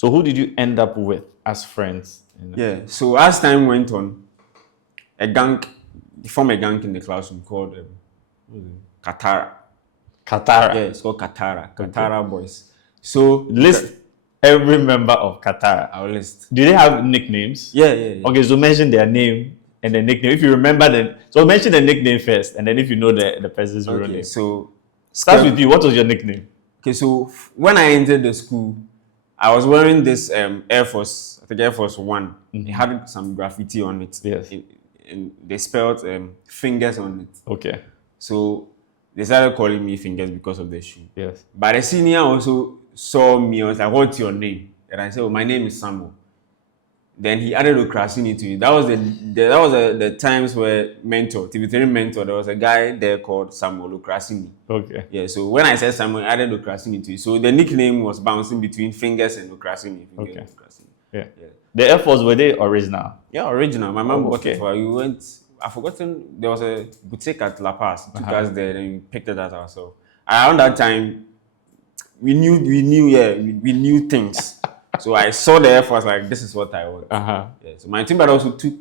So who did you end up with as friends? Yeah. So as time went on, formed a gang in the classroom called Katarah. Katarah. Yeah, it's called Katarah. Katarah boys. So List every member of Katarah. I'll list. Do they have nicknames? Yeah. Okay, so mention their name and the nickname. If you remember them, so mention the nickname first, and then if you know the person's real name. So Start with you. What was your nickname? Okay, so when I entered the school, I was wearing this Air Force, I think Air Force One. It had some graffiti on it. Yes. And they spelled fingers on it. Okay. So they started calling me Fingers because of the shoe. Yes. But the senior also saw me. I was like, "What's your name?" And I said, "Oh, my name is Samuel." Then he added Okrasini to it. That was the times where TV3 mentor, there was a guy there called Samuel Okrasini. Okay. Yeah, so when I said Samuel, I added Okrasini to it. So the nickname was bouncing between Fingers and Okrasini. Okay. And Okrasini. Yeah. The Air Force, were they original? Yeah, original. My mom bought okay. it for her. We went, I've forgotten, there was a boutique at La Paz. Took us there and we picked it out ourselves. Around that time, we knew things. So I saw the Air Force like, this is what I want. Yeah, so my team brother also took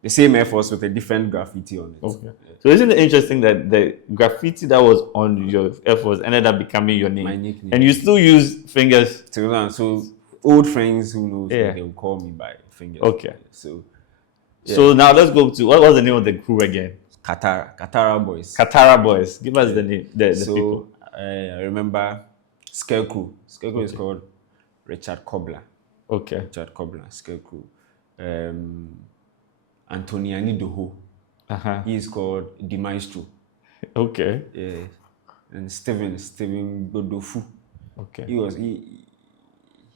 the same Air Force with a different graffiti on it. Okay. Yeah. So isn't it interesting that the graffiti that was on your Air Force ended up becoming your name? My nickname. And you still use Fingers? So old friends who knows, yeah. they will call me by Fingers. Okay. So now let's go to, what was the name of the crew again? Katarah boys. Katarah boys. Give us the name, the people. I remember Scarecrow. Scarecrow is called Richard Cobbler. Okay. Richard Cobbler, Scarecrow. Antoniani Doho. He is called Demaestro. Okay. Yeah. And Steven Godofu. Okay.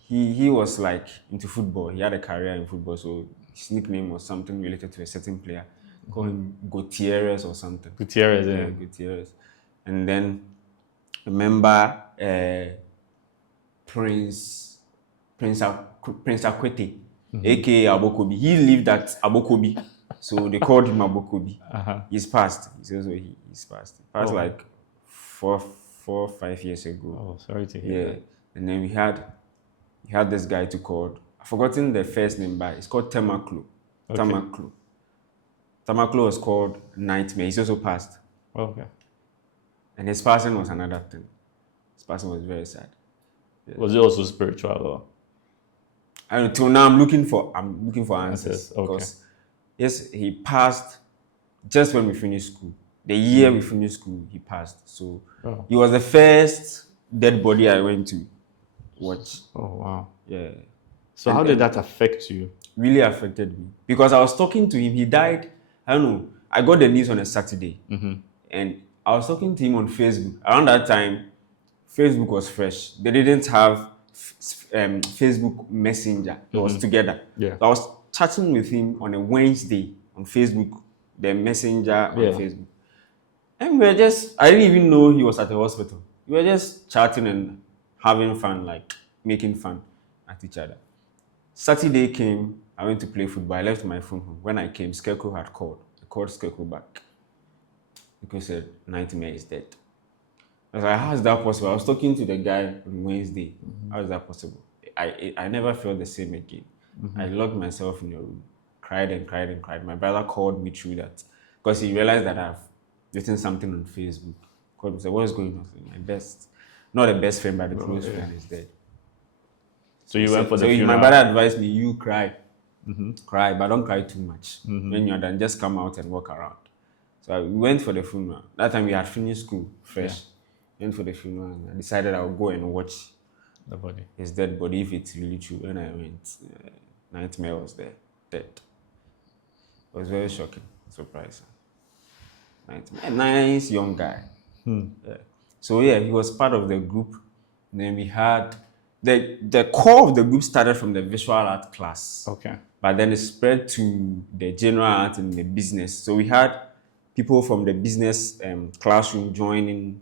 He was like into football. He had a career in football, so his nickname was something related to a certain player. Call him Gutiérrez or something. Gutiérrez, yeah. Gutiérrez. And then remember Prince Akwete, aka Abokobi. He lived at Abokobi, so they called him Abokobi. He's passed. He's passed. He passed like 4-5 years ago. Oh, sorry to hear that. And then we had this guy to called, I've forgotten the first name, but it's called Temaklo. Okay. Temaklo was called Nightmare. He's also passed. Okay. And his passing was another thing. His passing was very sad. Yeah. Was it also spiritual or? I don't know. Till now, I'm looking for answers. Okay. Because yes, he passed just when we finished school. The year we finished school, he passed. So he was the first dead body I went to watch. Oh wow. Yeah. So how did that affect you? Really affected me because I was talking to him. He died. I don't know. I got the news on a Saturday, and I was talking to him on Facebook. Around that time, Facebook was fresh. They didn't have Facebook Messenger. It was together. Yeah. So I was chatting with him on a Wednesday on Facebook, the Messenger on Facebook. And I didn't even know he was at the hospital. We were just chatting and having fun, like making fun at each other. Saturday came, I went to play football. I left my phone home. When I came, Scarecrow had called. I called Scarecrow back. He said, Nightmare is dead. I was like, how is that possible? I was talking to the guy on Wednesday. How is that possible? I never felt the same again. I locked myself in a room, cried and cried and cried. My brother called me through that because he realized that I've written something on Facebook. Called me and said, what is going on? Not the best friend, but the close friend is dead. So you went for the funeral? My brother advised me, you cry. Cry, but don't cry too much. When you're done, just come out and walk around. So we went for the funeral. That time we had finished school fresh. Went for the funeral and I decided I would go and watch the body. His dead body, if it's really true. When I went, Nightmare was there, dead. It was very shocking, surprising. Nightmare, a nice young guy. Yeah. So he was part of the group. And then we had the core of the group started from the visual art class. Okay. But then it spread to the general art and the business. So we had people from the business classroom joining,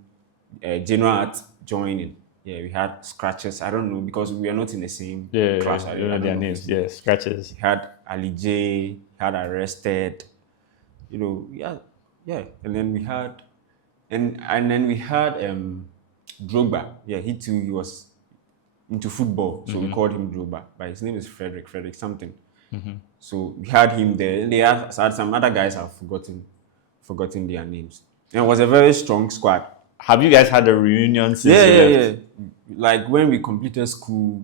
general art joining. Yeah, we had scratches. I don't know because we are not in the same class. I don't know their names. Yeah, scratches. We had Ali J, had Arrested. And then we had, and then we had Drogba. Yeah, he too. into football, so we called him Droba, but his name is Frederick something. So we had him there. And they had some other guys. I've forgotten their names. And it was a very strong squad. Have you guys had a reunion since you left? Yeah. Like when we completed school,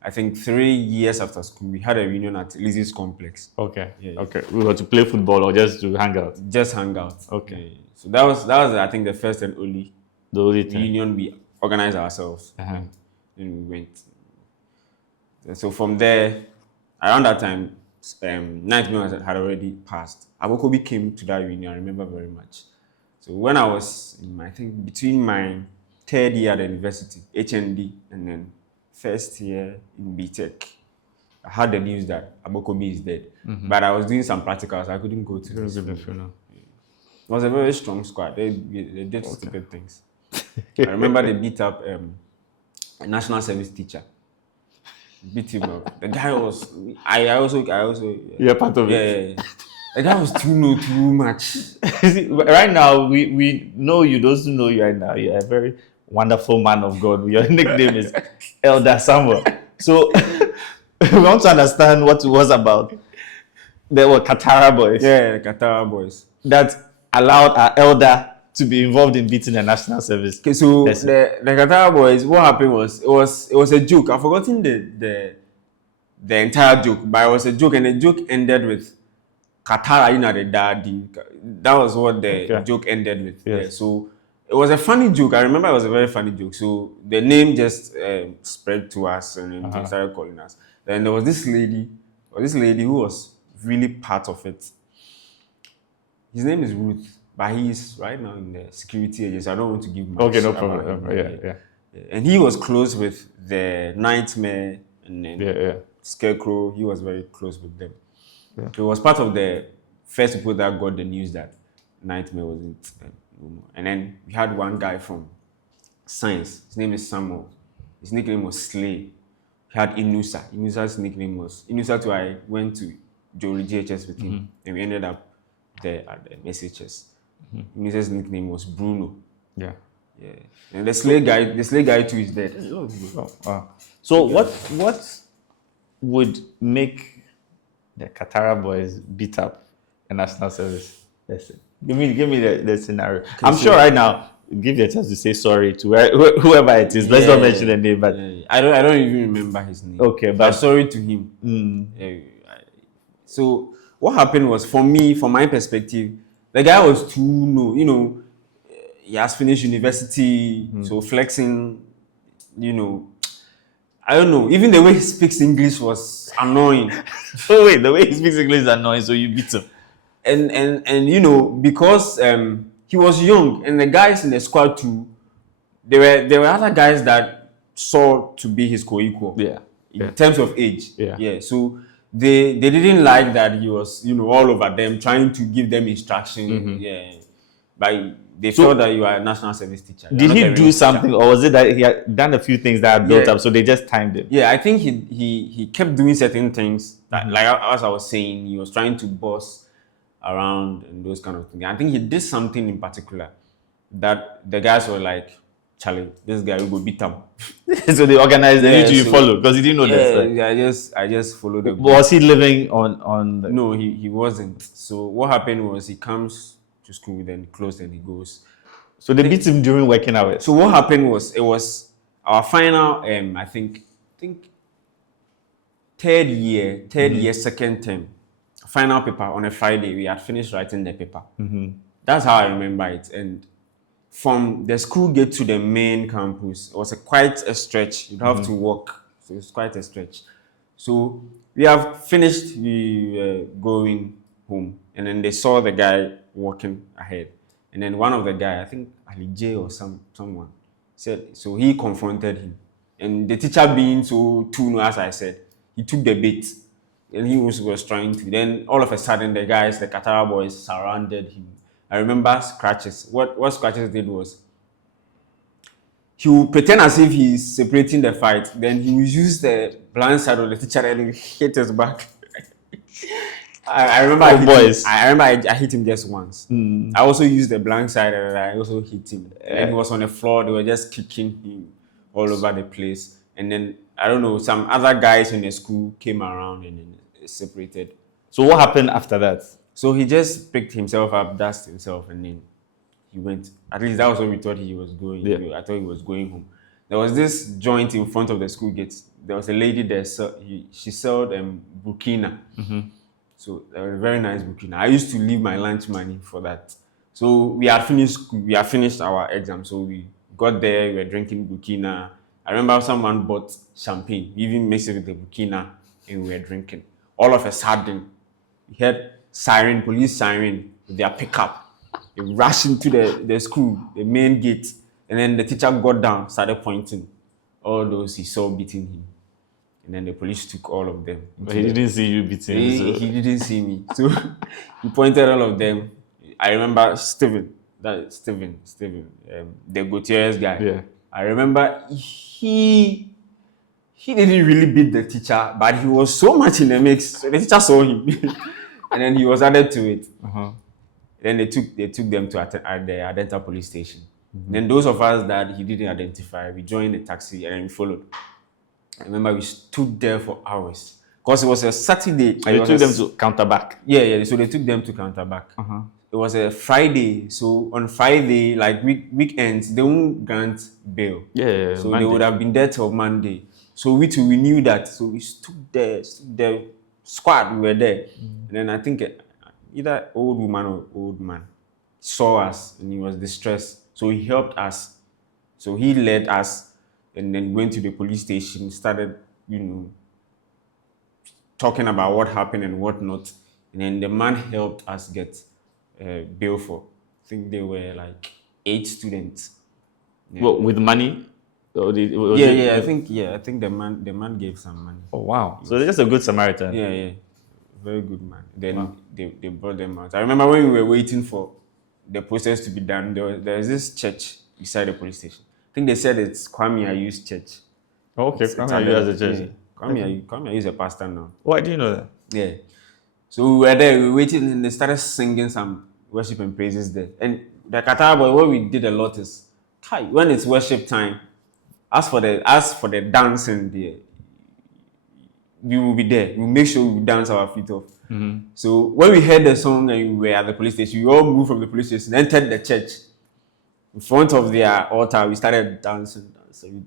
I think 3 years after school, we had a reunion at Lizzie's complex. Okay. Yeah. Okay. We were to play football or just to hang out? Just hang out. Okay. Yeah. So that was I think the first and only thing. reunion we organized ourselves. Uh-huh. And we went. And so from there, around that time, Nightmare had already passed. Abokobi came to that reunion, I remember very much. So when I was I think between my 3rd year at the university, HND, and then 1st year in BTech, I had the news that Abokobi is dead. But I was doing some practicals, I couldn't go to the funeral. It was a very strong squad. They did stupid things. I remember they beat up a national service teacher. Beat him up. The guy was. I also. You're part of it. Yeah. The guy was too much. Right now, we know you. Those who know you right now, you're a very wonderful man of God. Your nickname is Elder Samuel. So we want to understand what it was about. There were Katarah boys. Yeah, the Katarah boys. That allowed our elder to be involved in beating the national service. Okay, so the Katarah boys, what happened was it was a joke. I've forgotten the entire joke, but it was a joke, and the joke ended with Katarah, the daddy. That was what the joke ended with. Yes. Yeah, so it was a funny joke. I remember it was a very funny joke. So the name just spread to us, and then they started calling us. Then there was this lady who was really part of it. His name is Ruth. But he's right now in the security agency. I don't want to give much. Okay, no problem. Yeah. And he was close with the Nightmare and then Scarecrow. He was very close with them. Yeah. So he was part of the first people that got the news that Nightmare wasn't no more. And then we had one guy from Science. His name is Samuel. His nickname was Slay. He had Inusa. Inusa's nickname was Inusa too. I went to Jory GHS with him, and we ended up there at the SHS. Inusa's nickname was Bruno. Yeah. And the Slay guy too is dead. So what would make the Katarah boys beat up a national service? Listen, give me the scenario. Okay, I'm sure right now, give you a chance to say sorry to whoever it is. Let's not mention the name, but I don't even remember his name. Okay, but sorry to him. So what happened was, for me, from my perspective, the guy was too new. He has finished university, so flexing, I don't know. Even the way he speaks English was annoying. Oh wait, the way he speaks English is annoying, so you beat him. And because he was young, and the guys in the squad too, there were other guys that saw to be his co-equal. In terms of age. So they didn't like that he was all over them, trying to give them instruction. But they felt that you are a national service teacher. Did he do something, or was it that he had done a few things that had built up, so they just timed him? I think he kept doing certain things that, like as I was saying, he was trying to boss around and those kind of things. I think he did something in particular that the guys were like, Charlie, this guy will go beat him. So they organized and you follow, because he didn't know this. I just followed the Was he living on the... No, he wasn't. So what happened was, he comes to school, then closed, and he goes. So they beat him during working hours. So what happened was, it was our final, I think third year, second term, final paper on a Friday. We had finished writing the paper. That's how I remember it. And from the school gate to the main campus, it was quite a stretch. You'd have to walk. So it's quite a stretch. So we have finished, we were going home. And then they saw the guy walking ahead. And then one of the guys, I think Ali J or someone, said, so he confronted him. And the teacher, being so too, as I said, he took the bait. And he was trying to. Then all of a sudden, the Katarah boys surrounded him. I remember Scratches. What Scratches did was, he would pretend as if he's separating the fight. Then he would use the blind side of the teacher and hit his back. I remember I hit him just once. I also used the blank side and I also hit him. And he was on the floor. They were just kicking him all over the place. And then I don't know, some other guys in the school came around and then separated. So what happened after that? So he just picked himself up, dusted himself, and then he went. At least that was what we thought he was going. Yeah. I thought he was going home. There was this joint in front of the school gates. There was a lady there. She sold Burkina. So that was a very nice Burkina. I used to leave my lunch money for that. So we had finished school. We had finished our exam. So we got there. We were drinking Burkina. I remember someone bought champagne. We even mixed it with the Burkina, and we were drinking. All of a sudden, we heard siren, police siren with their pickup. They rushed into the school, the main gate, and then the teacher got down, started pointing all those he saw beating him. And then the police took all of them. But he didn't see you beating him. So. He didn't see me. So he pointed all of them. I remember Steven, the Gutiérrez guy. Yeah. I remember he didn't really beat the teacher, but he was so much in the mix. So the teacher saw him. And then he was added to it. Then they took them to the Addae police station. Then those of us that he didn't identify, we joined the taxi and then we followed. I remember we stood there for hours because it was a Saturday. And you took them to counter back. Yeah. So they took them to counter back. It was a Friday. So on Friday, like weekends, they won't grant bail. Yeah. So Monday. they would have been there till Monday. So we knew that. So we stood there. Squad, we were there. And then I think either old woman or old man saw us and he was distressed. So he helped us. So he led us and then went to the police station, started, talking about what happened and what not. And then the man helped us get bail for, I think they were like 8 students. Yeah. Well, with money? I think the man gave some money. Oh, wow. So they're just a good Samaritan. Yeah. Very good man. Then they brought them out. I remember when we were waiting for the process to be done, there was this church beside the police station. I think they said it's Kwame Ayu's church. Oh, okay. Kwame Ayu as a church. Yeah. Kwame Ayu is a pastor now. Why do you know that? Yeah. So we were there, we were waiting, and they started singing some worship and praises there. And the Katarah boy, what we did a lot is, when it's worship time, as for the dancing there, we will be there. We'll make sure we dance our feet off. So when we heard the song and we were at the police station, we all moved from the police station, entered the church. In front of their altar, we started dancing. So we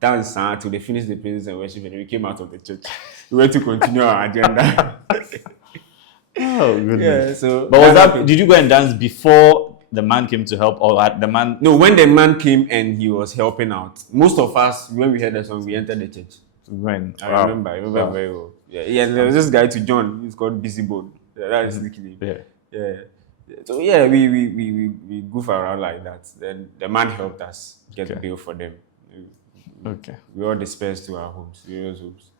danced until they finished the praises and worship, and we came out of the church. We went to continue our agenda. Oh, goodness. Yeah, so but did you go and dance before the man came to help, or the man? No, when the man came and he was helping out, most of us, when we heard the song, we entered the church. When? I remember very well. Yeah, there was this guy to John, he's called Busybone. That is the nickname. Yeah. So yeah, we goof around like that. Then the man helped us get bail for them. Okay. We all dispersed to our homes, various homes.